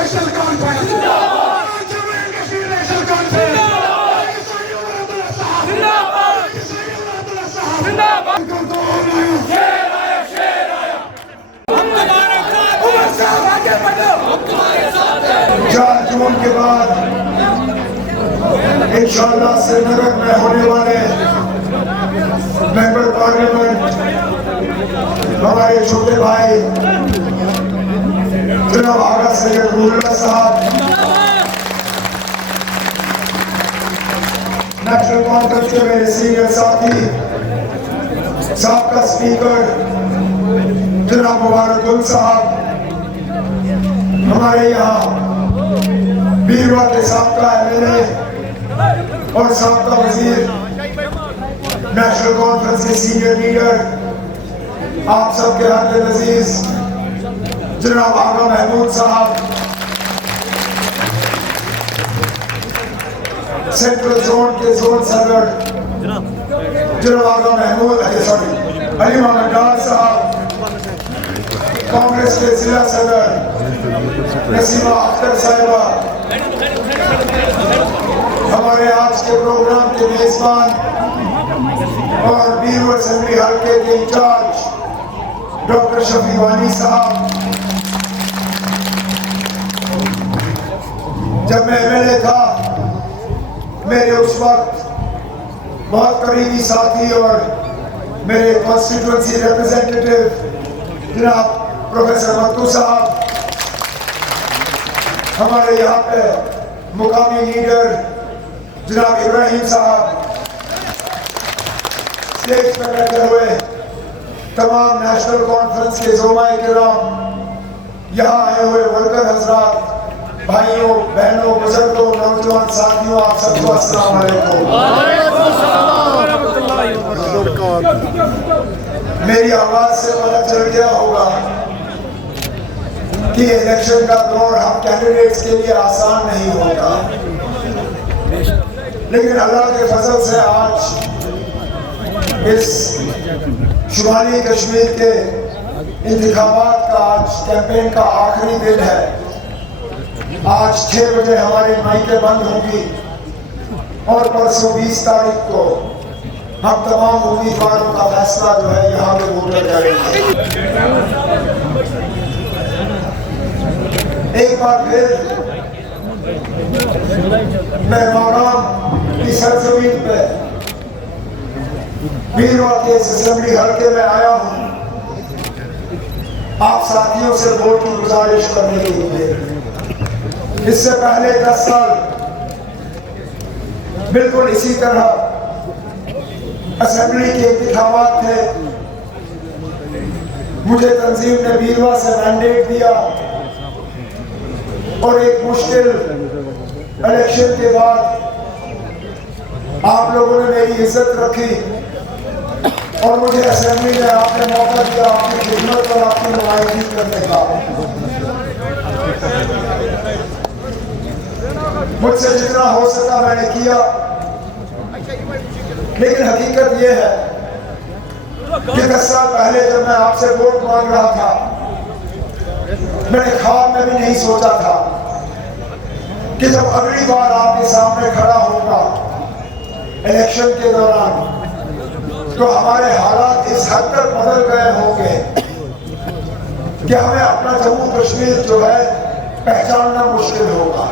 National Conference Jammu and Kashmir National Conference जून के बाद इंशाअल्लाह श्रीनगर में होने वाले मेंबर पार्लियामेंट हमारे छोटे भाई जनाब आगा सैयद रूहुल्लाह साहब, नेशनल कॉन्फ्रेंस के मेरे सीनियर साथी, साबका स्पीकर जनाब मुबारकुल साहब, हमारे यहाँ बीरवा के साबका एमएलए और साबका वजीर, नेशनल कॉन्फ्रेंस के सीनियर लीडर, आप सबके हद अजीज जनाब आगा महमूद साहब, सेंट्रल जोन के जोन सदर जनाब आगा महमूद अली मोहम्मद डार साहब, कांग्रेस के जिला सदर नसीमा अख्तर साहिबा, हमारे आज के प्रोग्राम के मेजबान और बीरवा असेंबली हल्के के इंचार्ज डॉक्टर शफी वानी साहब, जब मैं एमएलए था मेरे उस वक्त बहुत करीबी साथी और मेरे कॉन्स्टिट्यूएंसी रिप्रेजेंटेटिव जनाब प्रोफेसर मत्तू साहब, हमारे यहाँ पे मुकामी लीडर जनाब इब्राहिम साहब, स्टेज पर बैठे हुए तमाम नेशनल कॉन्फ्रेंस के ज़ोमाए किराम, यहाँ आए हुए वर्कर हजरात, भाइयों बहनों बुजुर्गों नौजवान साथियों, आप सबको अस्सलाम वालेकुम। मेरी आवाज से पता चल गया होगा कि इलेक्शन का दौर हम कैंडिडेट्स के लिए आसान नहीं होगा, लेकिन अल्लाह के फजल से आज इस शुमाली कश्मीर के इंतखाबात का आज कैंपेन का आखिरी दिन है। आज 6 बजे हमारी माइकें बंद होंगी और परसों 20 तारीख को हम तमाम उम्मीदवारों का फैसला जो है यहाँ पे वोटर करेंगे। एक बार फिर मैं मौलाम की सरजमीन पे बीरवा के असेंबली हल्के में आया हूँ आप साथियों से वोट की गुजारिश करने के लिए। इससे पहले 10 साल बिल्कुल इसी तरह असेंबली के इंतखाबात थे, मुझे तंजीम ने बीरवा से मैंडेट दिया और एक मुश्किल इलेक्शन के बाद आप लोगों ने मेरी इज्जत रखी और मुझे असेंबली में आपने मौका दिया आपकी खिदमत और आपकी नुमाइंदगी करने का। मुझसे जितना हो सका मैंने किया, लेकिन हकीकत यह है कि 10 साल पहले जब मैं आपसे वोट मांग रहा था, मैंने ख्वाब में भी नहीं सोचा था कि जब अगली बार आपके सामने खड़ा होगा इलेक्शन के दौरान तो हमारे हालात इस हद तक बदल गए होंगे कि हमें अपना जम्मू कश्मीर जो है पहचानना मुश्किल होगा।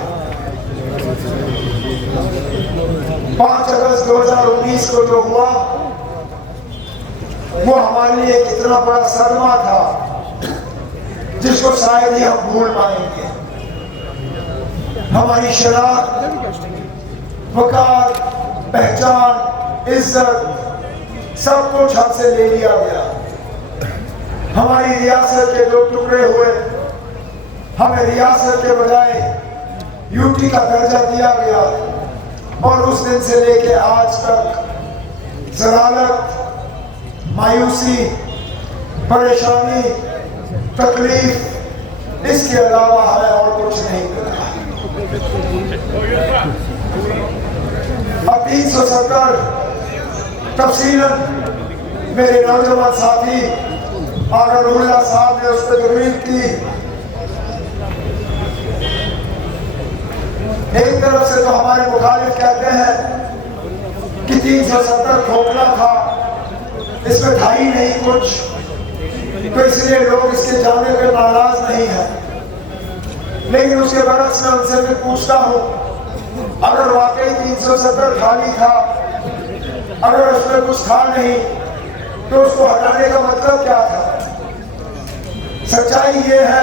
5 अगस्त 2019 को जो हुआ वो हमारे लिए कितना बड़ा सदमा था जिसको शायद ही हम भूल पाएंगे। हमारी शराब, वकार, पहचान, इज्जत सब कुछ हमसे ले लिया गया। हमारी रियासत के जो टुकड़े हुए, हमें रियासत के बजाय यूटी का दर्जा दिया गया और उस दिन से लेके आज तक जलालत, मायूसी, परेशानी, तकलीफ, इसके अलावा हमें और कुछ नहीं मिला। अब 370 तफसीलन मेरे नौजवान साथी आगा रूहुल्लाह साहब ने उस पर तकरीर की। एक तरफ से तो हमारे मुखालिफ कहते हैं कि 370 खोखला था, इसमें था ही नहीं कुछ, तो इसलिए लोग इसके जाने पे नाराज नहीं है। लेकिन उसके बरक्स में उनसे मैं पूछता हूँ, अगर वाकई 370 खाली था, अगर उसमें कुछ था नहीं, तो उसको हटाने का मतलब क्या था? सच्चाई ये है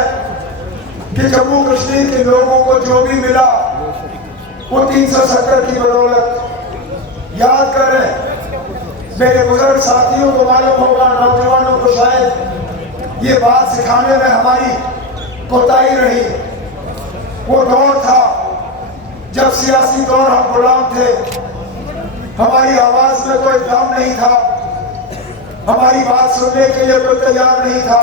कि जम्मू कश्मीर के लोगों को जो भी मिला वो 370 की बदौलत। याद करें, मेरे बुजुर्ग साथियों को मालूम होगा, नौजवानों को शायद ये बात सिखाने में हमारी कोताही रही। वो दौर था जब सियासी दौर हम गुलाम थे, हमारी आवाज में कोई दम नहीं था, हमारी बात सुनने के लिए कोई तैयार नहीं था।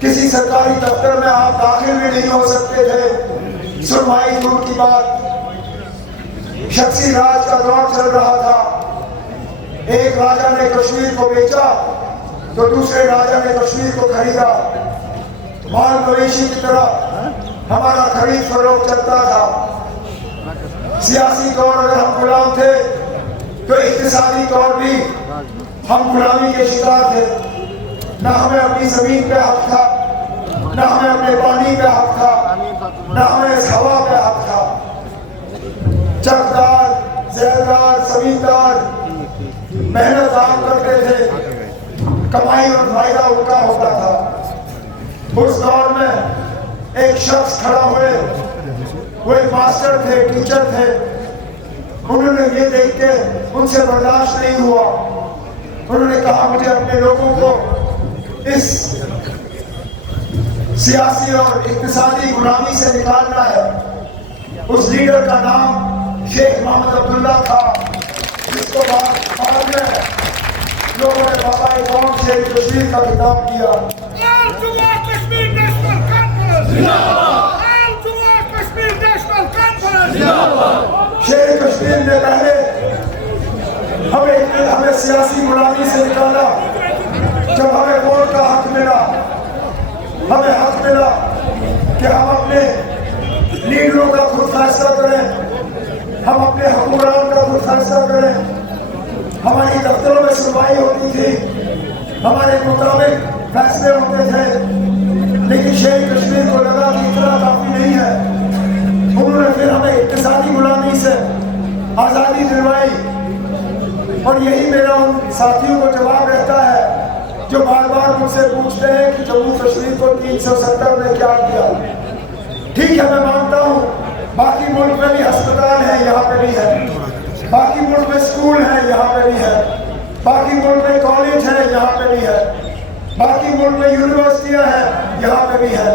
किसी सरकारी दफ्तर में आप दाखिल भी नहीं हो सकते थे, सुनवाई दूर की बात। शख्सी राज का दौर चल रहा था। एक राजा ने कश्मीर को बेचा तो दूसरे राजा ने कश्मीर को खरीदा। माल मवेशी की तरह हमारा खरीद फरोख्त चलता था। सियासी तौर अगर हम गुलाम थे तो इक्तिसादी तौर भी हम गुलामी के शिकार थे। न हमें अपनी जमीन पे हक था, न हमें अपने पानी पे हक था, न हमें इस हवा पे हक था। चकदार, ज़ैरदार, जमींदार मेहनत काम करते थे, कमाई और फायदा उनका होता था। उस दौर में एक शख्स खड़ा हुए, वो एक मास्टर थे, टीचर थे। उन्होंने ये देख के उनसे बर्दाश्त नहीं हुआ। उन्होंने कहा, मुझे अपने लोगों को इस सियासी और इक्तिसादी गुलामी से निकालना है। उस लीडर का नाम शेख मोहम्मद अब्दुल्ला था, जिसको बाद में लोगों ने बाबा कौम से कश्मीर का खिताब किया। शेर कश्मीर ने पहले हमें सियासी गुलामी से निकाला। जब हमें वोट का हक मिला, हमें हक मिला कि हम अपने लीडरों का खुद फैसला करें, हम अपने हुक्मरान का खुद फैसला करें। हमारी दफ्तरों में सुनवाई होती थी, हमारे मुताबिक फैसले होते थे। लेकिन शेर कश्मीर को लगा कि इतना काफी नहीं है। उन्होंने फिर हमें इक्तिसादी गुलामी से आज़ादी दिलवाई। और यही मेरा उन साथियों को जवाब रहता है जो बार बार मुझसे पूछते हैं कि जम्मू कश्मीर को 370 में क्या किया। ठीक है, मैं मानता हूँ बाकी मुल्क में भी अस्पताल है, यहाँ पे भी है। बाकी मुल्क में स्कूल है, यहाँ पे भी है। बाकी मुल्क में कॉलेज है, यहाँ पे भी है। बाकी मुल्क में यूनिवर्सिटियाँ हैं, यहाँ पे भी है।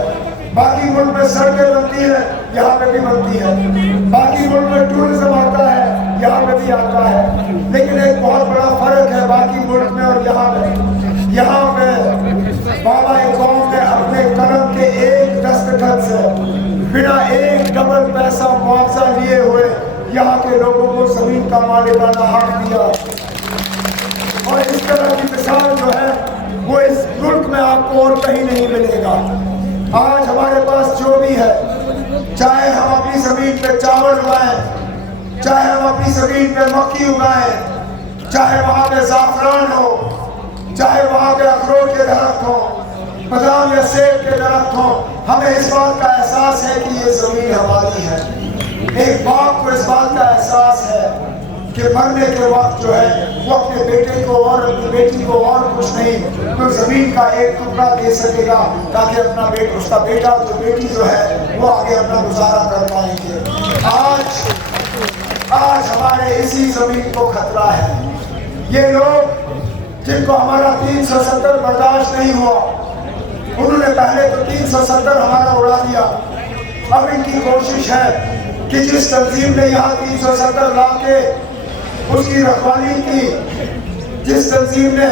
बाकी मुल्क में सड़कें बनती हैं, यहाँ पे भी बनती है। बाकी मुल्क में टूरिज्म आता है, यहाँ पे भी आता है। लेकिन एक बहुत बड़ा फर्क है बाकी मुल्क में और यहाँ पे। यहाँ पे बाबा कौम ने अपने कलम के एक दस्तखत से बिना एक डबल पैसा मुआवजा लिए हुए यहाँ के लोगों को जमीन का मालिकाना हक दिया। और इस तरह की मिसाल जो है वो इस मुल्क में आपको और कहीं नहीं मिलेगा। आज हमारे पास जो भी है, चाहे हम अपनी जमीन पे चावल उगाएं, चाहे हम अपनी जमीन पे मक्की उगाएं, चाहे वहाँ पे जाफरान हो, चाहे वहाँ पे अखरोट के दरख्त हो, बादाम या सेब के दरख्त हो, हमें इस बात का एहसास है कि ये जमीन हमारी है। एक बाप को इस बात का एहसास है कि मरने के वक्त जो है वो अपने बेटे को और अपनी बेटी को और कुछ नहीं तो जमीन का एक टुकड़ा दे सकेगा, ताकि अपना बेटा, उसका बेटा जो बेटी जो है वो आगे अपना गुजारा कर पाएंगे। आज हमारे इसी जमीन को खतरा है। ये लोग जिनको हमारा 370 बर्दाश्त नहीं हुआ, उन्होंने पहले तो 370 हमारा उड़ा दिया। अब इनकी कोशिश है कि जिस तंजीम ने यहाँ 370 ला के उसकी रखवाली की, जिस तंजीम ने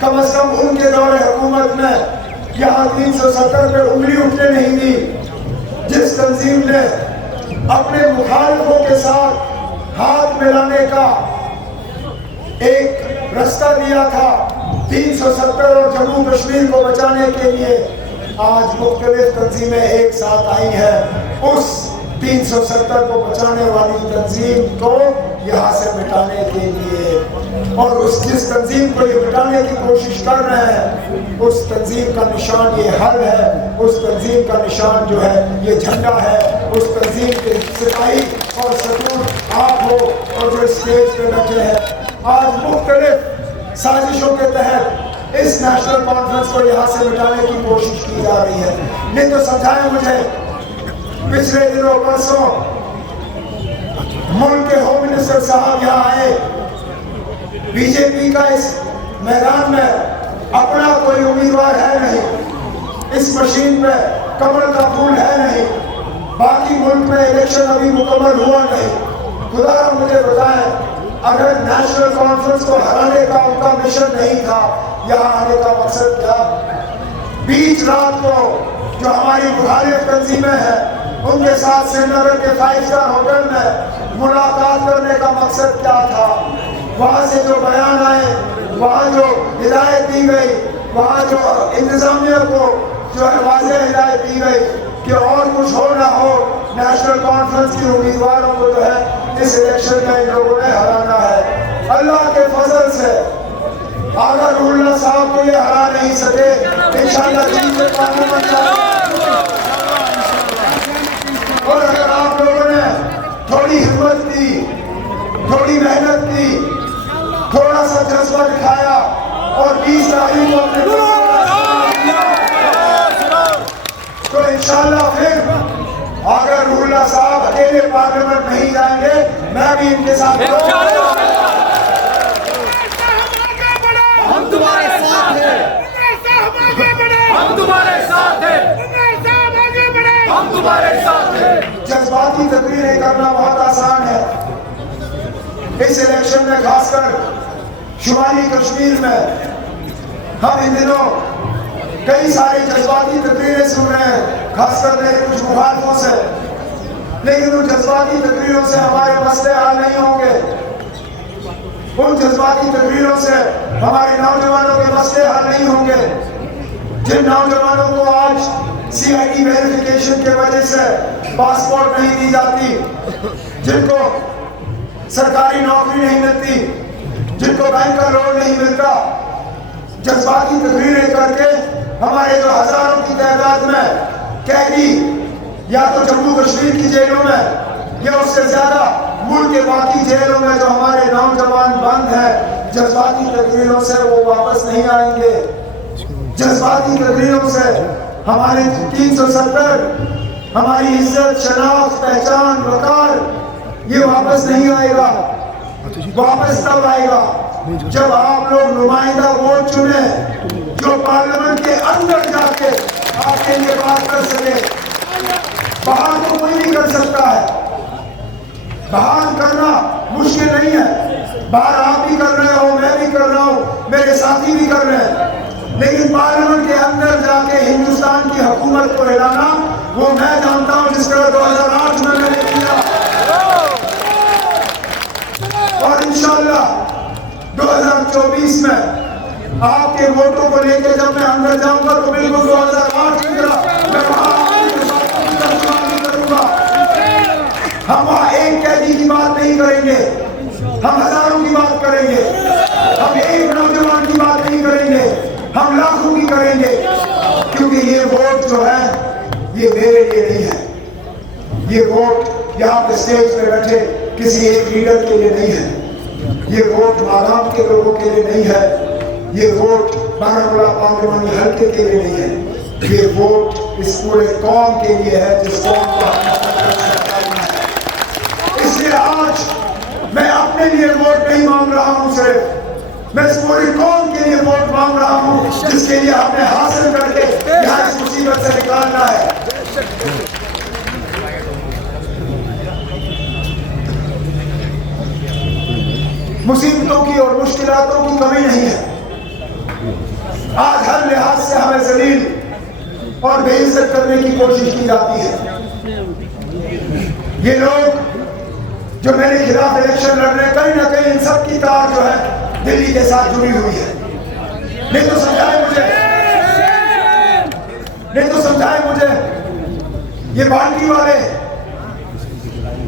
कम से कम उनके दौरे हुकूमत में यहाँ 370 पे उंगली उठने नहीं दी, जिस तंजीम ने अपने मुखालिफों के साथ हाथ मिलाने का एक रास्ता दिया था 370 और जम्मू कश्मीर को बचाने के लिए, आज मुख्तलिफ तंजीमें एक साथ आई हैं उस 370 को बचाने वाली तंजीम को यहाँ से मिटाने के लिए, और उस जिस तंजीम को ये मिटाने की कोशिश कर रहे हैं उस तंजीम का निशान ये हल है, उस तंजीम का निशान जो है ये झंडा है, उस तंजीम के सिपाही और सतूर आप हो और जो स्टेज पे बैठे हैं। आज मुख्तलिफ साजिशों के तहत इस नेशनल कॉन्फ्रेंस को यहाँ से मिटाने की कोशिश की जा रही है। नहीं तो समझाएं मुझे, पिछले दिनों परसों मुल्क के होम मिनिस्टर साहब यहाँ आए, बीजेपी का इस मैदान में अपना कोई उम्मीदवार है नहीं, इस मशीन पे कमल का फूल है नहीं, बाकी मुल्क में इलेक्शन अभी मुकम्मल हुआ नहीं। खुदा मुझे बताएं, अगर नेशनल कॉन्फ्रेंस को हराने का उनका मिशन नहीं था, यहाँ आने का मकसद क्या? बीच रात को जो हमारी मुखालिफ तंजीमें हैं उनके साथ श्रीनगर के 5 स्टार होटल में मुलाकात करने का मकसद क्या था? वहाँ से जो बयान आए, वहाँ जो हिदायत दी गई, वहाँ जो इंतजामिया को जो है वाज़ेह हिदायत दी गई कि और कुछ हो ना हो, नेशनल कॉन्फ्रेंस के उम्मीदवारों को जो है इस इलेक्शन में इन लोगों ने हराना है। अल्लाह के फजल से आगा रूहुल्लाह साहब को ये हरा नहीं सके, इंशाअल्लाह जीत के पार्लियामेंट। और अगर आप लोगों ने थोड़ी हिम्मत की, थोड़ी मेहनत की, थोड़ा सा जज्बा दिखाया और 20 तारीख को अपने तो इंशाअल्लाह फिर अगर रूहुल्लाह साहब अकेले पार्लियामेंट नहीं जाएंगे, मैं भी इनके साथ हम तुम्हारे साथ हैं, हम तुम्हारे साथ हैं, हम तुम्हारे साथ हैं। जज्बाती तकरीरें करना बहुत आसान है। इस इलेक्शन में खासकर शुमाली कश्मीर में हम इन दिनों कई सारी जज्बाती तकरीरें सुन रहे हैं, खासकर मेरे कुछ मुखालिफों से, लेकिन उन जज्बाती तकरीरों से हमारे मसले हल नहीं होंगे। उन जज्बाती तकरीरों से हमारे नौजवानों के मसले हल नहीं होंगे। जिन नौजवानों को आज CID वेरिफिकेशन के वजह से पासपोर्ट नहीं दी जाती, जिनको सरकारी नौकरी नहीं मिलती, जिनको बैंक का लोन नहीं मिलता, जज्बाती तकरीरें करके हमारे जो हजारों की तादाद में कैदी या तो जम्मू कश्मीर की जेलों में या उससे ज्यादा मुल्क के बाकी जेलों में जो हमारे नौजवान बंद हैं, जज्बाती तकरीरों से वो वापस नहीं आएंगे। जज्बाती तकरीरों से हमारे 370 हमारी इज्जत, शनाख्त, पहचान, वकार ये वापस नहीं आएगा। वापस तब आएगा जब आप लोग नुमाइंदा वोट चुने जो पार्लियामेंट के अंदर जाके आपके लिए बात कर सके। बाहर तो कोई भी कर सकता है, बाहर करना मुश्किल नहीं है। बाहर आप भी कर रहे हो, मैं भी कर रहा हूँ, मेरे साथी भी कर रहे हैं, लेकिन पार्लियामेंट के अंदर जाके हिंदुस्तान की हुकूमत को हिलाना वो मैं जानता हूँ, जिस तरह 2008 में मैंने किया। और इंशाअल्लाह 2024 में आपके वोटों को लेकर जब मैं अंदर जाऊंगा तो बिल्कुल 2008 की तरह मैं वहां करूंगा। हम वहां एक कैदी की बात नहीं करेंगे, हम हजारों की बात करेंगे। हम एक नौजवान की बात नहीं करेंगे, हम लाखों की करेंगे, क्योंकि ये वोट जो है ये मेरे लिए नहीं है। ये वोट यहाँ पे स्टेज पे बैठे किसी एक लीडर के लिए नहीं है। ये वोट मादाम के लोगों के लिए नहीं है। ये वोट बारामूला पार्लिमानी हल्के के लिए नहीं है। ये वोट इस पूरे कौम के लिए है, जिस कौम को इसलिए आज मैं अपने लिए वोट नहीं मांग रहा हूँ, सिर्फ मैं इस पूरी कौम के लिए वोट मांग रहा हूँ, जिसके लिए हमने हासिल करके यहाँ इस मुसीबत से निकालना है। मुसीबतों की और मुश्किलातों की कमी नहीं है। आज हर लिहाज से हमें जलील और बेइज्जत करने की कोशिश की जाती है। ये लोग जो मेरे खिलाफ इलेक्शन लड़ रहे हैं, कहीं ना कहीं इन सब की तार जो है दिल्ली के साथ जुड़ी हुई है। नहीं तो समझाए मुझे, नहीं तो समझाए मुझे, ये बाल्टी वाले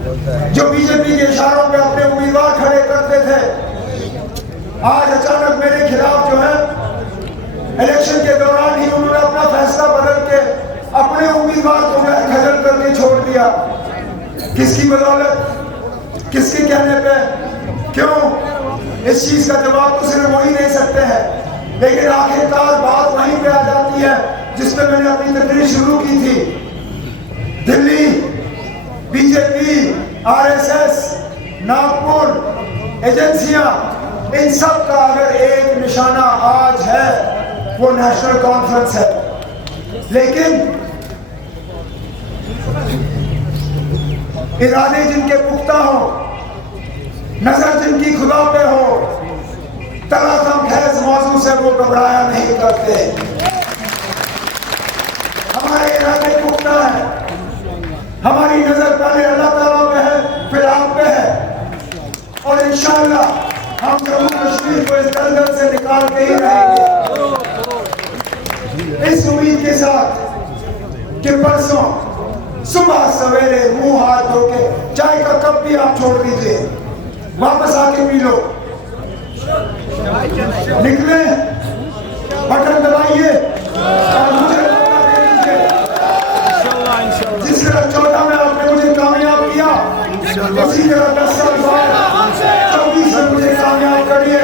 जो बीजेपी के इशारों पे अपने उम्मीदवार खड़े करते थे, आज अचानक मेरे खिलाफ जो है इलेक्शन के दौरान ही उन्होंने अपना फैसला बदल के अपने उम्मीदवार को खजल करके छोड़ दिया। किसकी बदौलत, किसके कहने पे, क्यों? इस चीज का जवाब तो सिर्फ वही दे सकते हैं। लेकिन आखिरकार बात वहीं पे आ जाती है जिस पे मैंने अपनी तकरीर शुरू की थी। दिल्ली, बीजेपी, आरएसएस, नागपुर, एजेंसियां, इन सब का अगर एक निशाना आज है वो नेशनल कॉन्फ्रेंस है। लेकिन इरादे जिनके पुख्ता हो, नजर जिनकी खुदा पे हो, तलातम खैज मौजू से वो घबराया नहीं करते। हमारे इरादे पुख्ता है, हमारी नजर पहले अल्लाह ताला पे है, फिर आप पे है, और इंशाअल्लाह हम जम्मू कश्मीर को इस दलदल से निकाल के ही रहेंगे। इस उम्मीद के साथ कि परसों सुबह सवेरे मुंह हाथ धो के चाय का कप भी आप छोड़ दीजिए, वापस आके पी लो, निकले, बटन दबाइए और मुझे मौका दे दीजिए। जिस तरह 14 में आपने मुझे कामयाब किया, उसी तरह 10 साल बाद 24 में मुझे कामयाब करिए।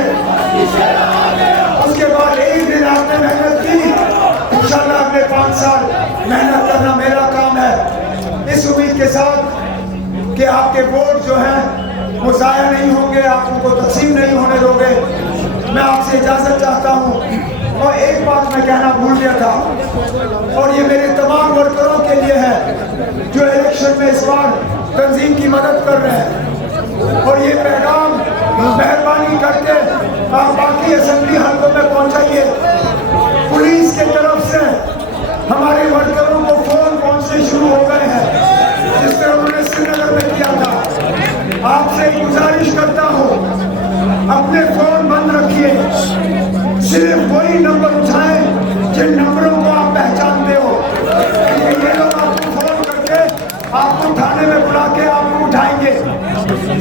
उसके बाद एक दिन आपने मेहनत की, इंशाल्लाह अगले 5 साल मेहनत करना मेरा काम है। इस उम्मीद के साथ कि आपके वोट जो हैं वो जाया नहीं होंगे, आप उनको तकसीम नहीं होने दोगे, मैं आपसे इजाजत चाहता हूँ। और एक बात मैं कहना भूल गया था, और ये मेरे तमाम वर्करों के लिए है जो इलेक्शन में इस बार तंजीम की मदद कर रहे हैं, और ये पैगाम मेहरबानी करके आप बाकी असेंबली हल्कों में पहुंचाइए। पुलिस की तरफ से हमारे वर्करों को फोन पहुंचने शुरू हो गए हैं, जिस तरह उन्होंने श्रीनगर में किया था। आपसे एक गुजारिश करता हूँ, अपने फोन बंद रखिए, सिर्फ वही नंबर उठाएं जिन नंबरों को आप पहचानते हो। ये लोग आपको फोन करके आपको थाने में बुला के आपको उठाएंगे।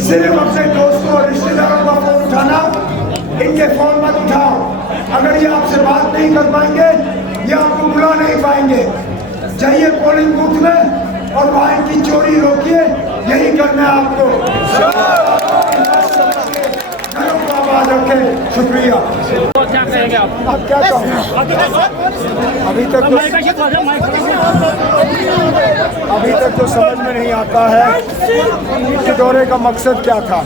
सिर्फ अपने दोस्तों और रिश्तेदारों का फोन उठाना, इनके फोन मत उठाओ। अगर ये आपसे बात नहीं कर पाएंगे, ये आपको बुला नहीं पाएंगे। जाइए पोलिंग बूथ में और वहाँ इनकी चोरी रोकिए, यही करना है आपको। आवाज रखें, शुक्रिया। क्या कहेंगे आप क्या कहोगे? अभी तक तो समझ में नहीं आता है कि दौरे का मकसद क्या था,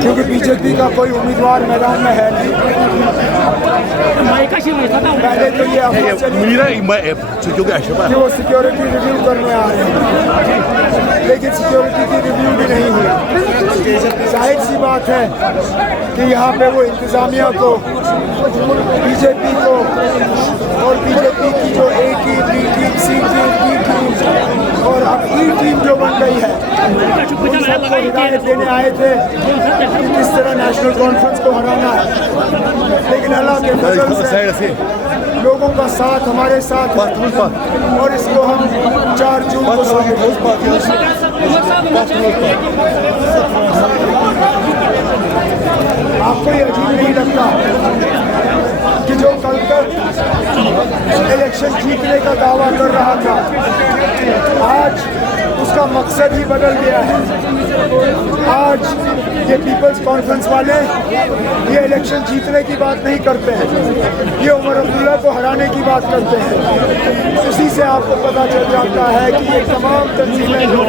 क्योंकि बीजेपी का कोई उम्मीदवार मैदान में है नहीं। पहले तो ये अफवाह चली कि वो सिक्योरिटी रिव्यू करने आ रहे हैं, लेकिन सिक्योरिटी की रिव्यू भी नहीं हुई। जाहिर सी बात है कि यहाँ पे वो इंतजामिया को, बीजेपी को और बीजेपी की जो ए टीम, बी टीम, सी टीम, डी टीम और अब ई टीम जो बन गई है, उन सबको हिदायत देने आए थे कि किस तरह नेशनल कॉन्फ्रेंस को हराना है। लेकिन अल्लाह के फजल से लोगों का साथ हमारे साथ है और इसको हम 4 जून को आपको ये अजीब नहीं लगता कि जो कल तक इलेक्शन जीतने का दावा कर रहा था, आज उसका मकसद ही बदल गया है। आज ये पीपल्स कॉन्फ्रेंस वाले ये इलेक्शन जीतने की बात नहीं करते हैं, ये उमर अब्दुल्ला को हराने की बात करते हैं। उसी से आपको पता चल जाता है कि ये तमाम तंजीमें जो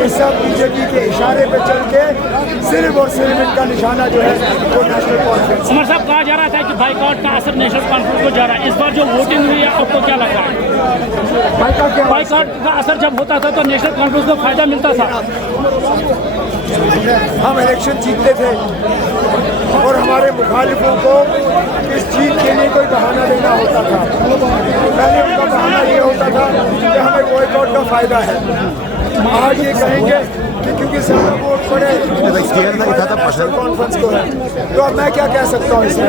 ये सब बीजेपी के इशारे पे चल के सिर्फ और सिर्फ इनका निशाना जो है वो नेशनल कॉन्फ्रेंस। उमर साहब, कहा जा रहा था कि बाइकआउट का असर नेशनल कॉन्फ्रेंस को जा रहा है, इस बार जो वोटिंग हुई है आपको क्या लगता है? बाइकआउट का असर जब होता था तो नेशनल कॉन्फ्रेंस को फायदा मिलता था। हम इलेक्शन जीतते थे और हमारे मुखालिफों को इस जीत के लिए कोई बहाना देना होता था। पहले उनका बहाना ये होता था कि हमें बॉयकॉट का फायदा है। आज ये कहेंगे कि क्योंकि ज़्यादा वोट पड़े कॉन्फ्रेंस को है, तो अब मैं क्या कह सकता हूँ इसमें?